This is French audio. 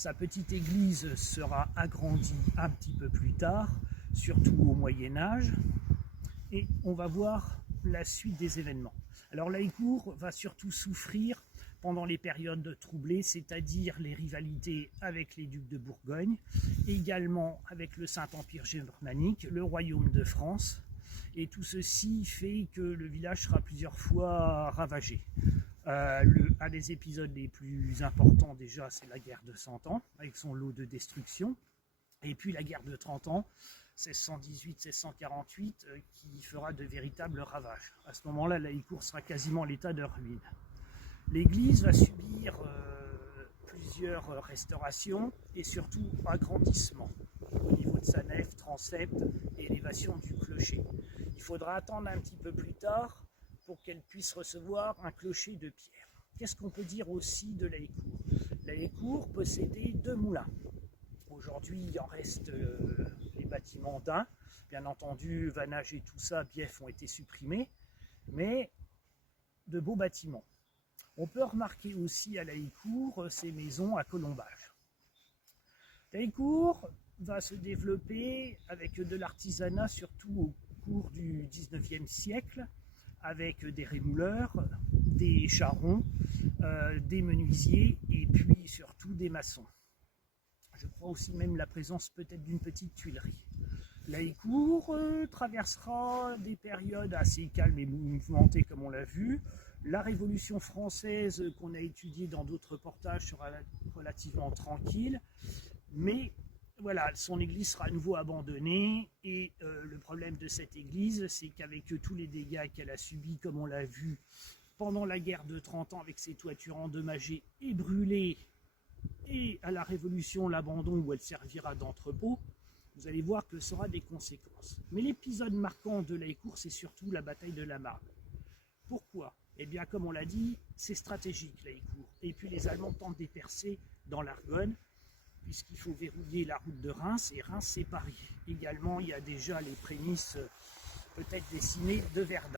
Sa petite église sera agrandie un petit peu plus tard, surtout au Moyen-Âge, et on va voir la suite des événements. Alors Laïcourt va surtout souffrir pendant les périodes troublées, c'est-à-dire les rivalités avec les ducs de Bourgogne, également avec le Saint-Empire germanique, le royaume de France, et tout ceci fait que le village sera plusieurs fois ravagé. Un des épisodes les plus importants déjà, c'est la guerre de 100 ans, avec son lot de destruction, et puis la guerre de 30 ans, 1618-1648, qui fera de véritables ravages. À ce moment-là, Laïcourt sera quasiment à l'état de ruine. L'église va subir plusieurs restaurations et surtout agrandissements au niveau de sa nef, transept et élévation du clocher. Il faudra attendre un petit peu plus tard pour qu'elle puisse recevoir un clocher de pierre. Qu'est-ce qu'on peut dire aussi de Laïcourt? Laïcourt possédait 2 moulins. Aujourd'hui, il en reste les bâtiments d'un. Bien entendu, vanage et tout ça, bief, ont été supprimés, mais de beaux bâtiments. On peut remarquer aussi à Laïcourt ces maisons à colombage. Laïcourt va se développer avec de l'artisanat, surtout au cours du 19e siècle, avec des rémouleurs, des charrons, des menuisiers et puis surtout des maçons. Je crois aussi même la présence peut-être d'une petite tuilerie. Laïcourt traversera des périodes assez calmes et mouvementées comme on l'a vu. La Révolution française qu'on a étudiée dans d'autres reportages sera relativement tranquille, mais voilà, son église sera à nouveau abandonnée et le problème de cette église, c'est qu'avec tous les dégâts qu'elle a subis, comme on l'a vu pendant la guerre de 30 ans avec ses toitures endommagées et brûlées, et à la Révolution, l'abandon où elle servira d'entrepôt, vous allez voir que ça aura des conséquences. Mais l'épisode marquant de Laïcourt, c'est surtout la bataille de la Marne. Pourquoi? Eh bien, comme on l'a dit, c'est stratégique, Laïcourt. Et puis les Allemands tentent de percer dans l'Argonne, puisqu'il faut verrouiller la route de Reims, et Reims, c'est Paris. Également, il y a déjà les prémices peut-être dessinées de Verdun.